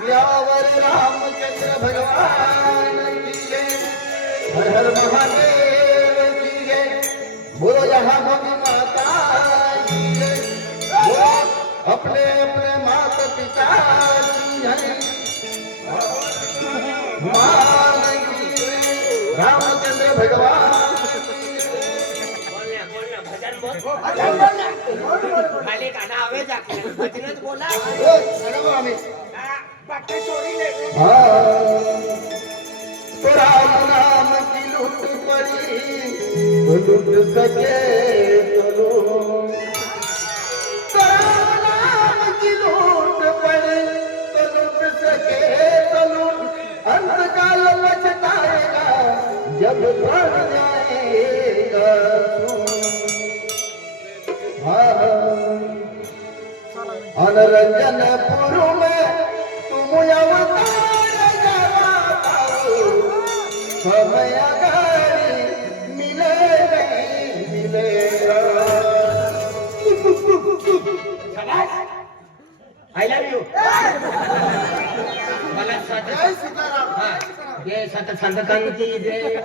यावर रामचंद्र भगवान की जय। हर हर महादेव की जय। बोलो यहाँ भगी माता की जय। बोलो अपने अपने माता पिता की जय। मान की जय। रामचंद्र भगवान भजन बोल खाली काना हवे जाके भजनच बोला राम नाम की लूट पड़ी तो लूट सके तो लूट। तो राम नाम की लूट पड़ी तो लूट सके तो लूट। अंत काल पछताएगा जब बढ़ जाएगा हाँ। अनरंजनपुर में आय लव्ह यू मला हा, जय सत संतकांती जय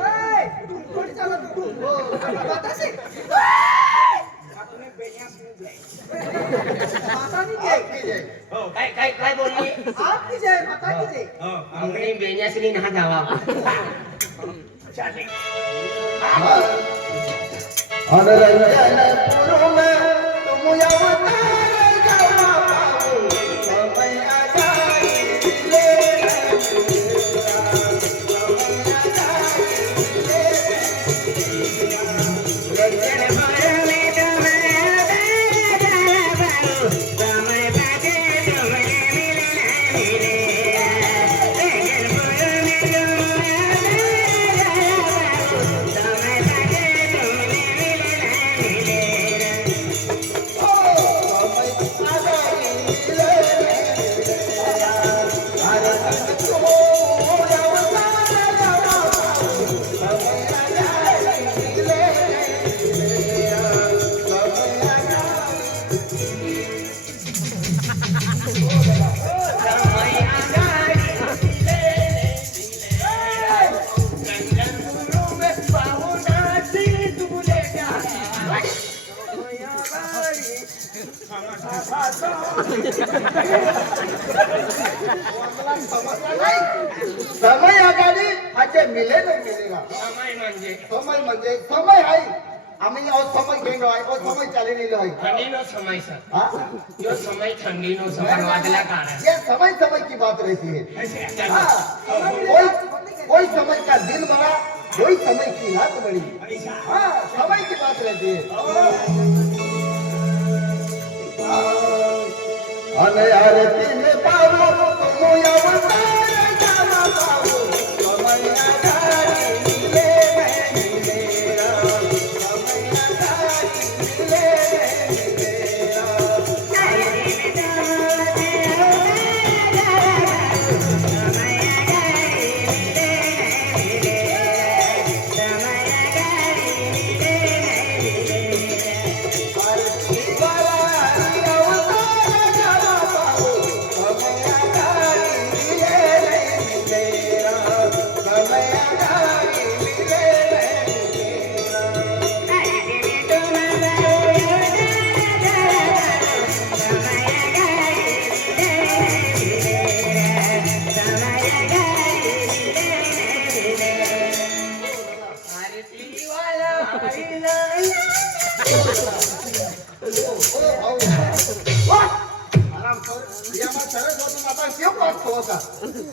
અનરંજન પુરુ મેં તુમ અવતા समय म्हणजे समय म्हणजे समय आहे आम्ही ओ समय घेलो आहे ओ समय चाली રહેલો आहे ઠંડીનો સમય છે हाँ? જો સમય ઠંડીનો સમય વાદલા કાળે ये समय समय की बात रहती है हाँ, कोई कोई समय का दिन बड़ा कोई समय की रात बड़ी हाँ समय की बात रहती है અને આરતી ને પાવો તો અવતાર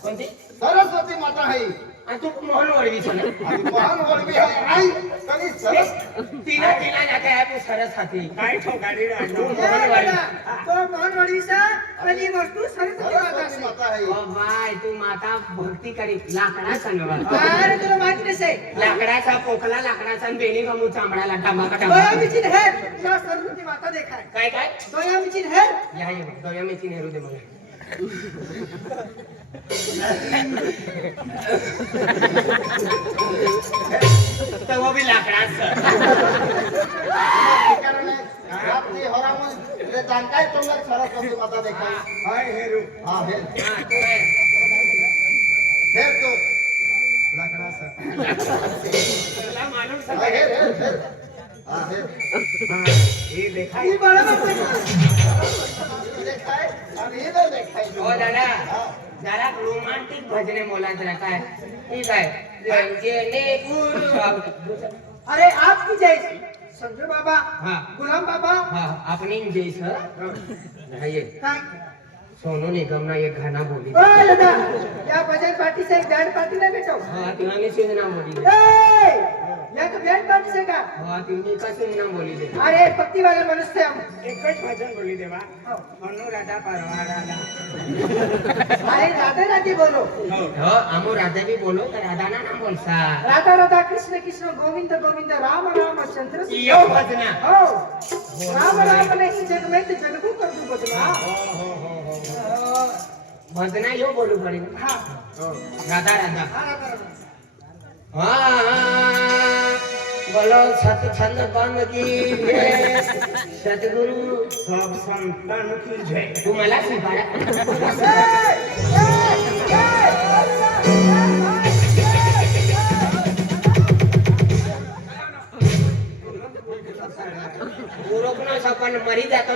सरस्वती? माता है। तू मोहन वळवी छे हाँ, तो मोहन वळवी है। आई कली सरस तीना तीना जाके काय तो सरस हाती काय ठो गाडी रे तो मोहन वळवी तो मोहन वळवी से पहिली वस्तू सरस्वती माता है। ओ भाई तू माता भक्ति करी। लाकडा संगवा अरे तुला से। लाकड़ा लाकडाचा पोखला लाकड़ा लाकडाचा बेणी गमू चामड़ा टामा मका टामा दोया मिचिन है। या सरस्वती माता देखा है। काय काय? दोया मिचिन है। या ये दोया मिचिन है रुदे मला। तवा बी काय तुम्हाला सारा समजू आता देखा हाय हेरू हा हे हे तो लाकडा सर माणूस हे हे हा हे हे देखा ही बड़ा देखा है अब ये देखा है ओ दादा જરાક રોમાન્ટિક ભજને મોલાત રખાય એ ગાય જેને ગુરુ અરે આપ કી જય સંજય બાબા હા. ગુલામ બાબા? હા આપની જય સર હાયે સોનુ નિગમ ના એ ગાના બોલી ઓ દાદા યા ભજન પાર્ટી સે ગાન પાર્ટી ના બેટો હા તિવાની સે ના બોલી યા તો બેન પણ છે કા? હા તીની કશું ના બોલી દે. અરે ભક્તિ વાળા મનુષ્ય છે આમ. એક જ ભજન બોલી દેવા. અનુરાધા પરવા રાધા અરે રાધા રાધી બોલો. હા. આમો રાધા બી બોલો તો રાધા ના નામ બોલસા રાધા રાધા કૃષ્ણ કૃષ્ણ ગોવિંદ ગોવિંદ રામ રામ ચંદ્ર યો ભજન. હો. રામ રામ ને જગ મેં તે જગ પર તું ભજના હો હો હો હો. ભજના યો બોલું પડી. હા. રાધા રાધા. હા રાધા રાધા. बोलो सतछंद बंद की जय. सद्गुरु सब संतान की जय तू मला शिकवायला उरोकणं सपन मरी जातो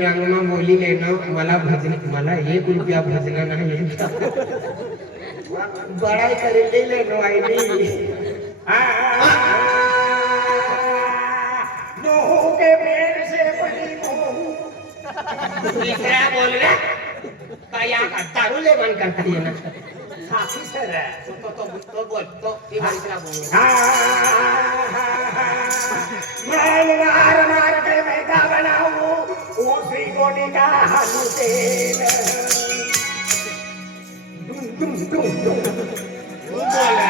रंग में बोली लेना, मला भजन मला एक रुपया भजना नाही. बड़ाई करे ले लेनो तीसरा बोल रहा काय का दारू ले बंद करता ये ना। साथी सर तो तो तो तो बोल तो ये तीसरा बोल मैं मार मार के मैदा बनाऊँ उसी गोली का हालू तेल दुम दुम दुम दुम तू बोल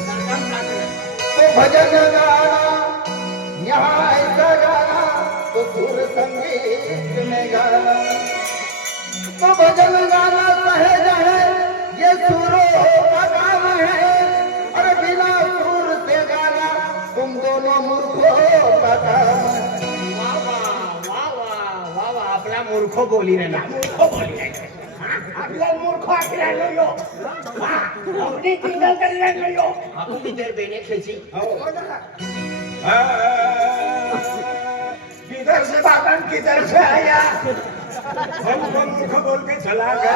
तो भजन गाना यहाँ ऐसा गाना तो सुर संगीत में गाना। तो भजन गाना सहज है ये सुरों का काम है अरे बिना सुर से गाना तुम दोनों मूर्खों का काम है। वाह वाह वाह वाह वाह वाह आपला मूर्ख बोली रे ना आपल्याला मूर्ख आखिरायलो अगदी टिंगल करी राहिलो आपण इतर बेने खेळची किधर से बाबन किधर से आया? हम को मूर्ख बोल के चला गया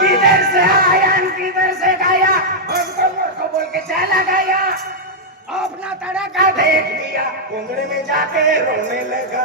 किधर से आया किधर से गया? हमको तो मूर्ख बोल के चला गया। अपना तड़का देख दिया कोंगड़े में जाके रोने लगा।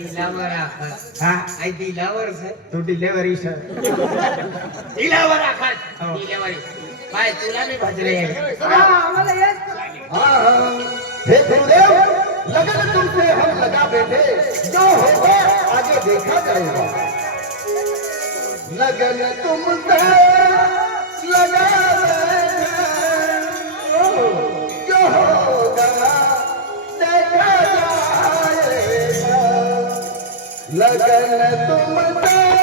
मला दिलावर आखात हा? आई दिलावर सर. तू डिलेव्हरी सर दिलावर हो. दिलावरी बाय तुला मी भजले. हा, आम्हाला येत हाँ हाँ. हे गुरुदेव लगन तुमसे हम लगा बैठे जो होगा आगे देखा जाएगा. लगन तुमसे लगा बैठे लगन तुम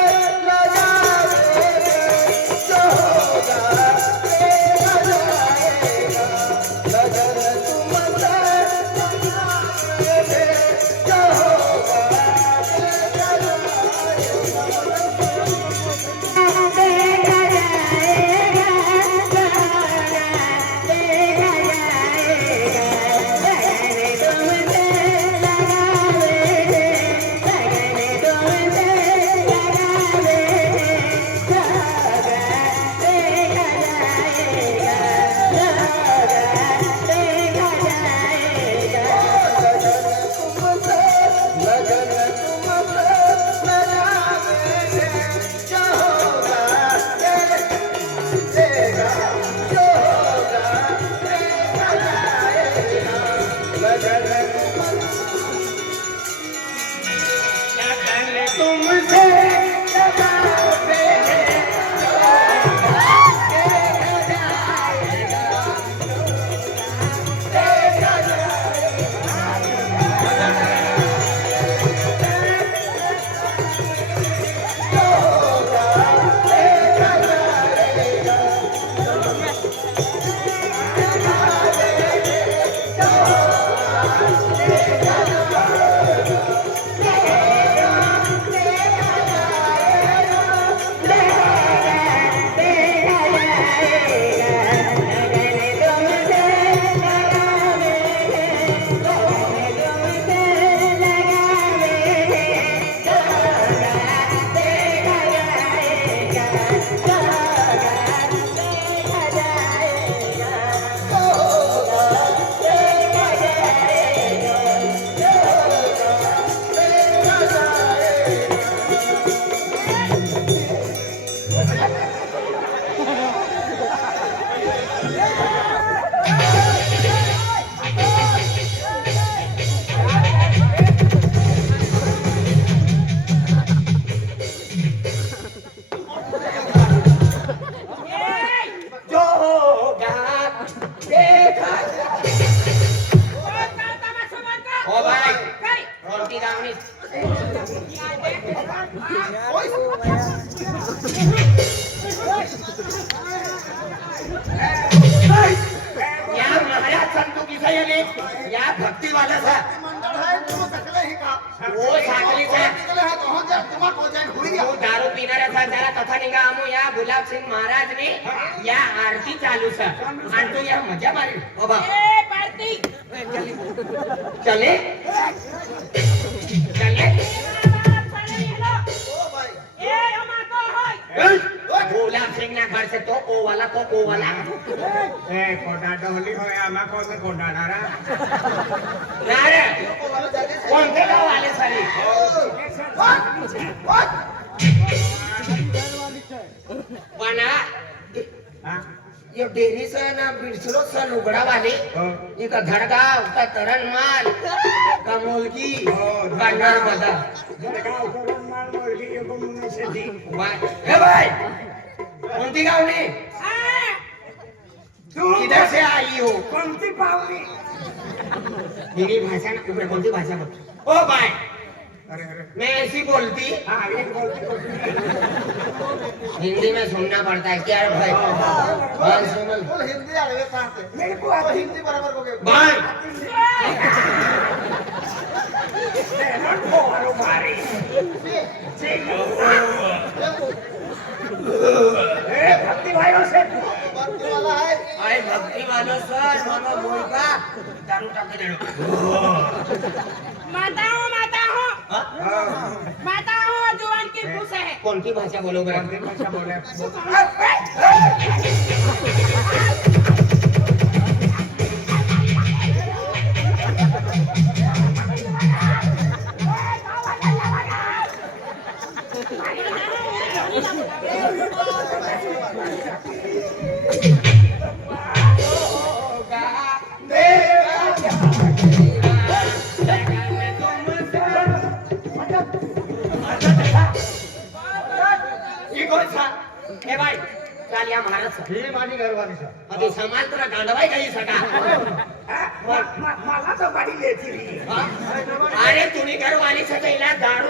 Yeah. जरा कथा निघा आमो या गुलाबसिंग महाराजने या आरती चालू सर तो या मज़ा मारी चले चले ओ भाई गुलाबसिंग ना घर से तो ओ वाला तो ओ वाला ए कोटा डोली हो या मा कोण कोटा नारा ना रे ओ या ना बिडसलो सण उघडावाले इथं धडगाव का तरणमाल का मोलगी काढणार बदा हे भाई कोणती गावने किधर से आई हो? कोणती पाहुणी भाषा ना कोणती भाषा ओ बाय मैं ऐसी हाँ, बोलती। हिंदी में सुनना पड़ता है क्या भाई? हाँ। हाँ, बोल हिंदी मेरे को आप हिंदी बराबर हो भक्ति भाइयों से भक्ति वाला है आई भक्ति वालों से का। दारू टाके दे माता हूँ माता हूँ हाँ। माता हो जुआन की पूछ है। कौन सी भाषा बोलोगे? कौन सी भाषा बोले या महाराज ही माझी घरवाली सर। अति समाज तुला गांडवाय काही सटा। म- म- मला तर गाडी लेती अरे तुम्ही घरवाली दारू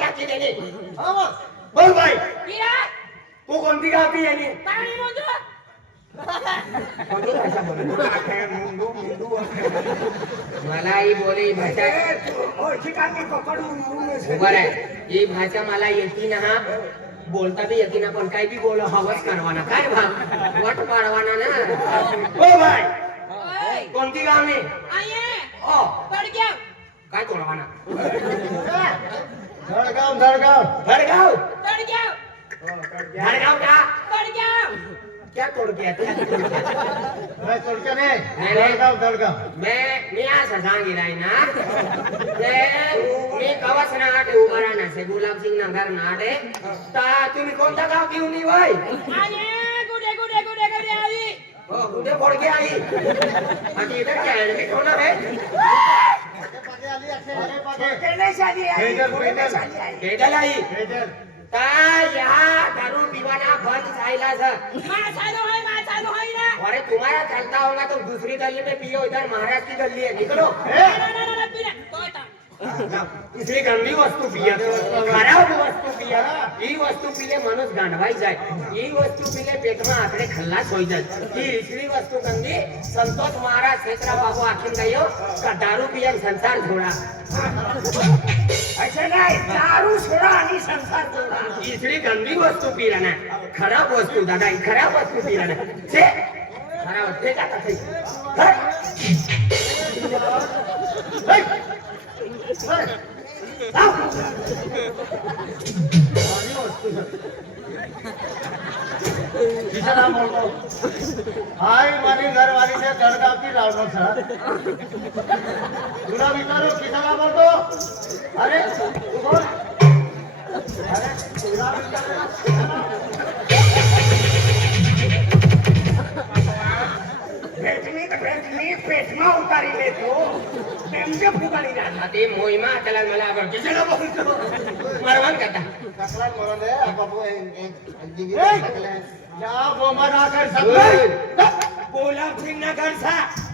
टाकी देणे बोल बाई तू कोणती यानी पानी. मला ही बोले भाषा। तू आहे ही। भाषा मला येती ना બોલતા બી હતી ના પણ કઈ બી બોલો હવસ કરવાના. કાય ભાઈ વટ પાડવાના ને. ઓ ભાઈ કોણ કી ગામ? ને આયે ઓ. પડ ગયા કાય તોડવાના. ધડગાવ ધડગાવ. ધડગાવ? ધડગાવ ધડગાવ કા પડ ગયા त्या तोडक्यात नाही तोडक्या नाही दळगाव दळगाव मी मी असं सांगितलंय ना। ते मी कवच नाटे उभा राहण्याचे गुलाबसिंग नगर नाटे तर तुम्ही कोणता गाव घेऊन वय हो कुठे फोडके आई. आणि इथं कॅलरी ठेवणार आहे? नाही शादी आहे आई. भेटेल. तर या दारू पीवाना बंद झाला सर माँ चालू है माँ चालू है ना अरे तुम्हारा चलता होगा तो दूसरी गली में पियो इधर महाराज की गली है निकलो ना ना ना ना पीना तो इसलिए गंदी वस्तू पिया खराब वस्तू पिया ही वस्तू पीले माणूस गांडवाई जाय ही वस्तू पीले पेटमा आकडे खल्लास होई जाय ही इसली वस्तू गंदी संतोष महाराज शेषरा बाबू आखीन गयो का दारू पियन संसार छोड़ा असे नाही दारू सोडा आणि संसार जोडा इसली गंदी वस्तू पिला ना खराब वस्तू दादा ही खराब वस्तू पिला ना छे खराब ते હાય મારી ઘરવાળી છે ગણગામથી લાવનો સર અરે ખેંચની ખેંચની કરતા સિંહ ના સા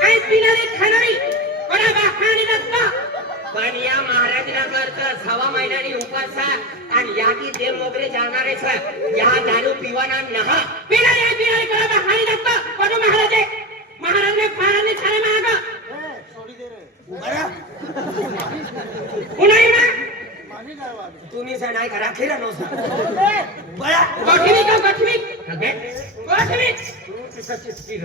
काय पिणारी खाणारी कोणा बाखाणी नसता पण या महाराजला करत सवा महिन्यानी उपासा आणि याकी देव मोगरे जाणारे सर या दारू पिवाना नहा. पिणारी पिणारी कोणा बाखाणी नसता कोण महाराज? आहे महाराज ने फाराने छाने महाग उन्हाई ना तुम्ही सर नाही करा खिरा नो सर बळा. गोठवी का गोठवी? गोठवी. गोठवी तू तिचा चिस्ती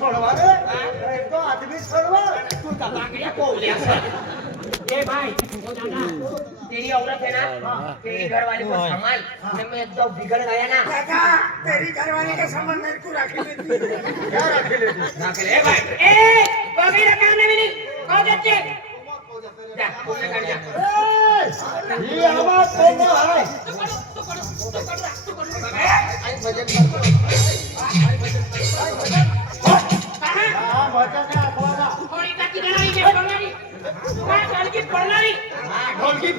सोडवा रे. तो आदमी सोडवा. तू तर बांगड्या कोवल्या ए भाई तेरी औरत है ना? तेरी घरवाले को संभाल? जब मैं एकदम बिगड़ गया ना. दादा तेरी घरवाले का संबंध मेरे को रख लेती. क्या रख लेती? रख ले भाई ए कभी रखा नहीं मैंने. कौन जाते जा कौन कर जा. ये आवाज सुन रहा है तो करो तो करो तो करो तो करो. आई भजन करो आई भजन करो. ढोलकी पडणारी. ढोलकी